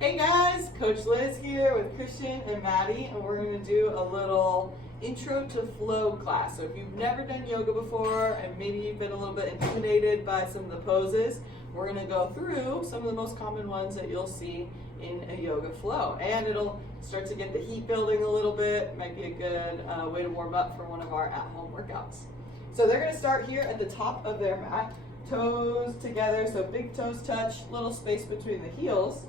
Hey guys, Coach Liz here with Christian and Maddie, and we're going to do a little intro to flow class. So if you've never done yoga before and maybe you've been a little bit intimidated by some of the poses, we're going to go through some of the most common ones that you'll see in a yoga flow. And it'll start to get the heat building a little bit. Might be a good way to warm up for one of our at-home workouts. So they're going to start here at the top of their mat, toes together, so big toes touch, little space between the heels.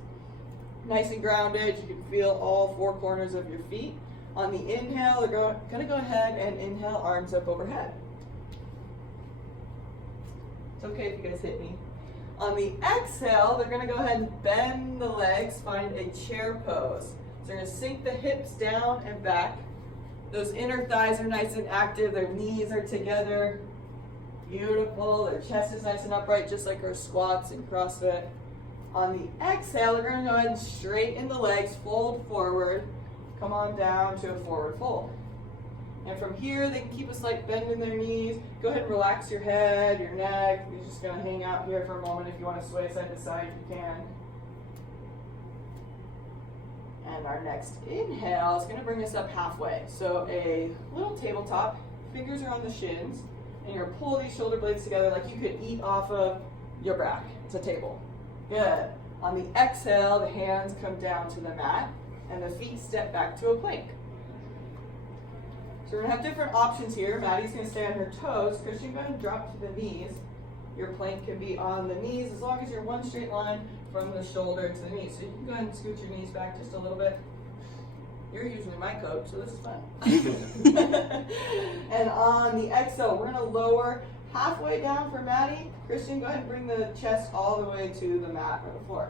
Nice and grounded. You can feel all four corners of your feet. On the inhale, they're going to go ahead and inhale, arms up overhead. It's okay if you guys hit me. On the exhale, they're going to go ahead and bend the legs, find a chair pose. So they're going to sink the hips down and back. Those inner thighs are nice and active. Their knees are together. Beautiful. Their chest is nice and upright, just like our squats in CrossFit. On the exhale, we're going to go ahead and straighten the legs, fold forward, come on down to a forward fold. And from here, they can keep a slight bend in their knees. Go ahead and relax your head, your neck. You're just going to hang out here for a moment. If you want to sway side to side, you can. And our next inhale is going to bring us up halfway. So a little tabletop, fingers are on the shins, and you're going to pull these shoulder blades together like you could eat off of your back. It's a table. Good. On the exhale, the hands come down to the mat and the feet step back to a plank. So we're going to have different options here. Maddie's going to stay on her toes. Christian, go ahead and drop to the knees. Your plank can be on the knees as long as you're one straight line from the shoulder to the knee. So you can go ahead and scoot your knees back just a little bit. You're usually my coach, so this is fun. And on the exhale, we're going to lower halfway down for Maddie. Christian, go ahead and bring the chest all the way to the mat or the floor.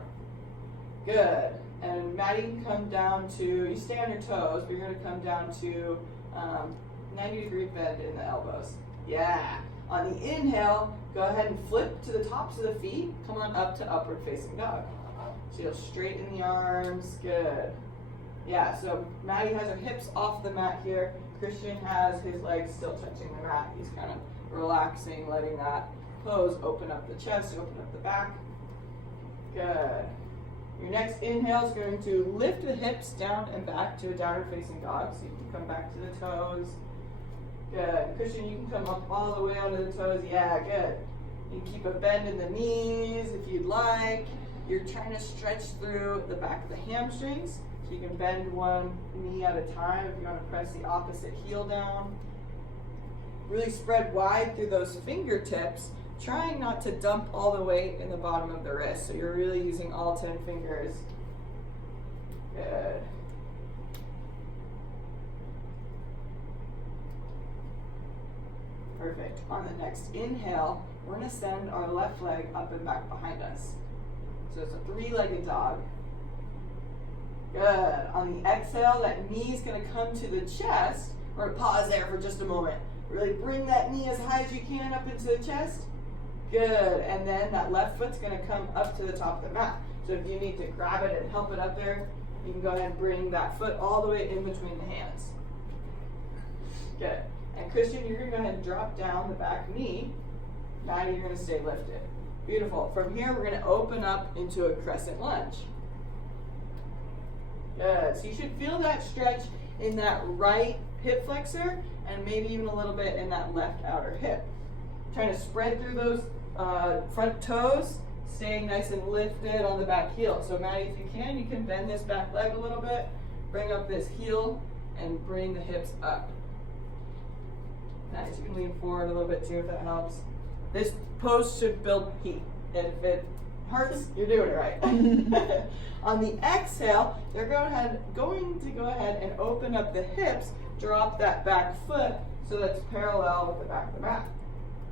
Good. And Maddie can come down to, you stay on your toes, but you're going to come down to 90-degree bend in the elbows. Yeah. On the inhale, go ahead and flip to the tops of the feet. Come on up to upward facing dog. So you'll straighten the arms. Good. Yeah, so Maddie has her hips off the mat here. Christian has his legs still touching the mat. He's kind of relaxing, letting that pose open up the chest, open up the back. Good. Your next inhale is going to lift the hips down and back to a downward facing dog. So you can come back to the toes. Good. Christian, you can come up all the way onto the toes. Yeah, good. You can keep a bend in the knees if you'd like. You're trying to stretch through the back of the hamstrings. So you can bend one knee at a time if you want to press the opposite heel down. Really spread wide through those fingertips, trying not to dump all the weight in the bottom of the wrist. So you're really using all 10 fingers. Good. Perfect. On the next inhale, we're going to send our left leg up and back behind us. So it's a three-legged dog. Good. On the exhale, that knee is going to come to the chest. We're going to pause there for just a moment. Really bring that knee as high as you can up into the chest. Good. And then that left foot's going to come up to the top of the mat. So if you need to grab it and help it up there, you can go ahead and bring that foot all the way in between the hands. Good. And Christian, you're going to go ahead and drop down the back knee. Maddie, you're going to stay lifted. Beautiful. From here, we're going to open up into a crescent lunge. Good. So you should feel that stretch in that right hip flexor and maybe even a little bit in that left outer hip. Trying to spread through those front toes, staying nice and lifted on the back heel. So Maddie, if you can bend this back leg a little bit, bring up this heel, and bring the hips up. Nice. You can lean forward a little bit too if that helps. This pose should build heat. And if it hurts, you're doing it right. On the exhale, they're going to go ahead and open up the hips, drop that back foot so that's parallel with the back of the mat.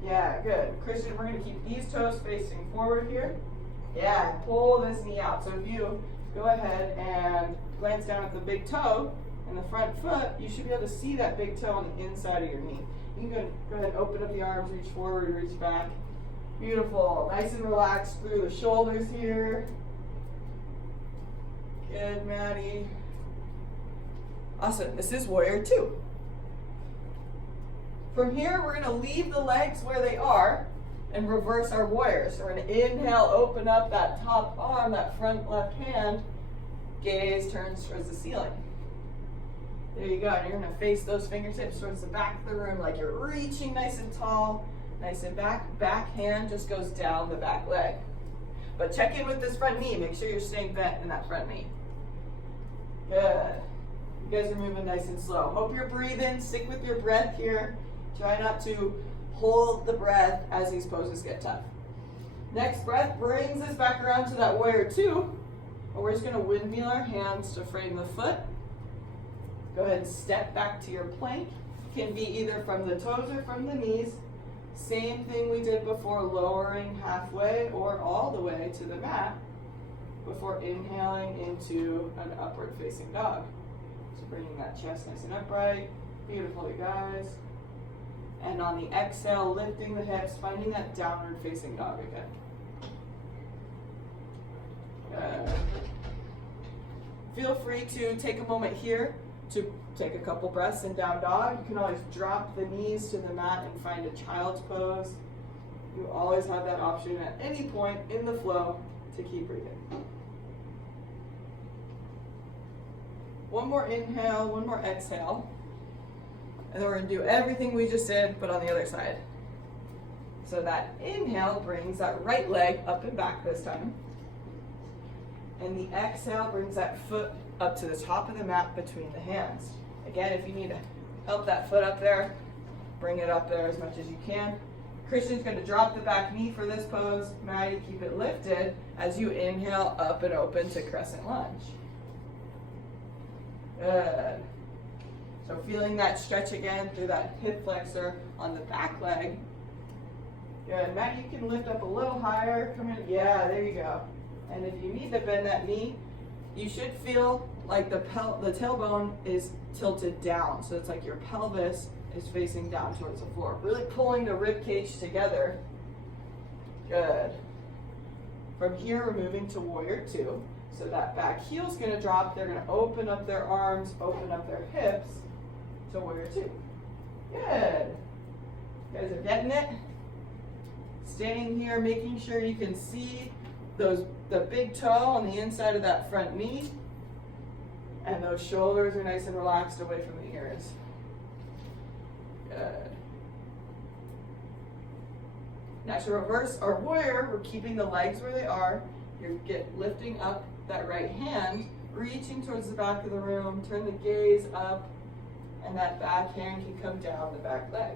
Yeah, good. Christian, we're going to keep these toes facing forward here. Yeah, pull this knee out. So if you go ahead and glance down at the big toe and the front foot, you should be able to see that big toe on the inside of your knee. You can go ahead and open up the arms, reach forward, reach back. Beautiful. Nice and relaxed through the shoulders here. Good, Maddie. Awesome. This is Warrior 2. From here, we're going to leave the legs where they are and reverse our warrior. So we're going to inhale, open up that top arm, that front left hand, gaze turns towards the ceiling. There you go, and you're gonna face those fingertips towards the back of the room like you're reaching nice and tall, nice and back. Back hand just goes down the back leg. But check in with this front knee, make sure you're staying bent in that front knee. Good. You guys are moving nice and slow. Hope you're breathing, stick with your breath here. Try not to hold the breath as these poses get tough. Next breath brings us back around to that warrior two. And we're just gonna windmill our hands to frame the foot. Go ahead and step back to your plank. Can be either from the toes or from the knees. Same thing we did before, lowering halfway or all the way to the mat before inhaling into an upward facing dog. So bringing that chest nice and upright. Beautiful, you guys. And on the exhale, lifting the hips, finding that downward facing dog again. Good. Feel free to take a moment here to take a couple breaths in down dog. You can always drop the knees to the mat and find a child's pose. You always have that option at any point in the flow to keep breathing. One more inhale, one more exhale. And then we're gonna do everything we just did, but on the other side. So that inhale brings that right leg up and back this time. And the exhale brings that foot up to the top of the mat between the hands. Again, if you need to help that foot up there, bring it up there as much as you can. Christian's going to drop the back knee for this pose. Maddie, keep it lifted as you inhale up and open to crescent lunge. Good. So feeling that stretch again through that hip flexor on the back leg. Good. Matt, you can lift up a little higher. Come in. Yeah, there you go. And if you need to bend that knee, you should feel like the tailbone is tilted down. So it's like your pelvis is facing down towards the floor. Really pulling the rib cage together. Good. From here, we're moving to warrior two. So that back heel's gonna drop. They're gonna open up their arms, open up their hips to warrior two. Good. You guys are getting it? Staying here, making sure you can see the big toe on the inside of that front knee, and those shoulders are nice and relaxed away from the ears. Good. Now to reverse our warrior, we're keeping the legs where they are. You're lifting up that right hand, reaching towards the back of the room, turn the gaze up, and that back hand can come down the back leg.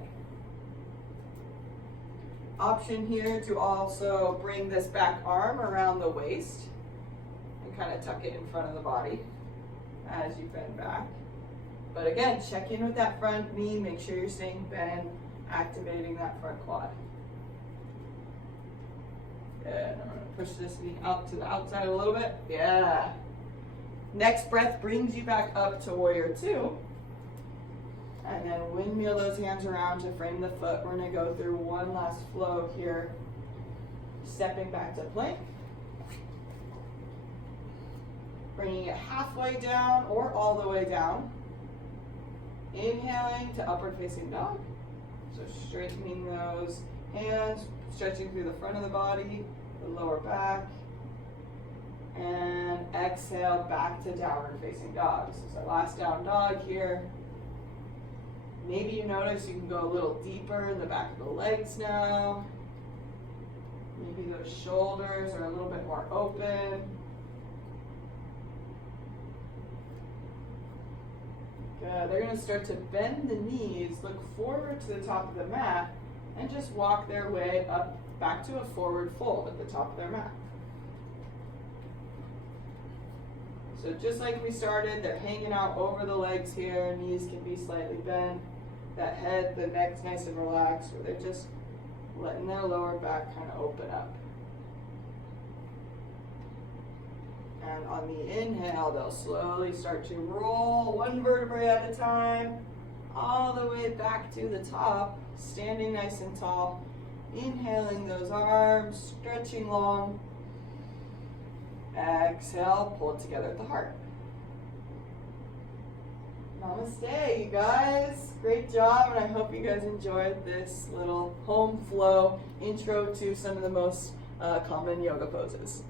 Option here to also bring this back arm around the waist and kind of tuck it in front of the body as you bend back. But again, check in with that front knee, make sure you're staying bent, activating that front quad. Good, I'm gonna push this knee out to the outside a little bit. Yeah. Next breath brings you back up to warrior two. And then windmill those hands around to frame the foot. We're gonna go through one last flow here. Stepping back to plank. Bringing it halfway down or all the way down. Inhaling to upward facing dog. So straightening those hands, stretching through the front of the body, the lower back. And exhale back to downward facing dog. So it's our last down dog here. Maybe you notice you can go a little deeper in the back of the legs now. Maybe those shoulders are a little bit more open. Good. They're going to start to bend the knees, look forward to the top of the mat, and just walk their way up back to a forward fold at the top of their mat. So just like we started, they're hanging out over the legs here, knees can be slightly bent. That head, the neck's nice and relaxed, where they're just letting their lower back kind of open up. And on the inhale, they'll slowly start to roll one vertebrae at a time, all the way back to the top, standing nice and tall. Inhaling those arms, stretching long. Exhale, pull it together at the heart. Namaste, you guys. Great job, and I hope you guys enjoyed this little home flow intro to some of the most common yoga poses.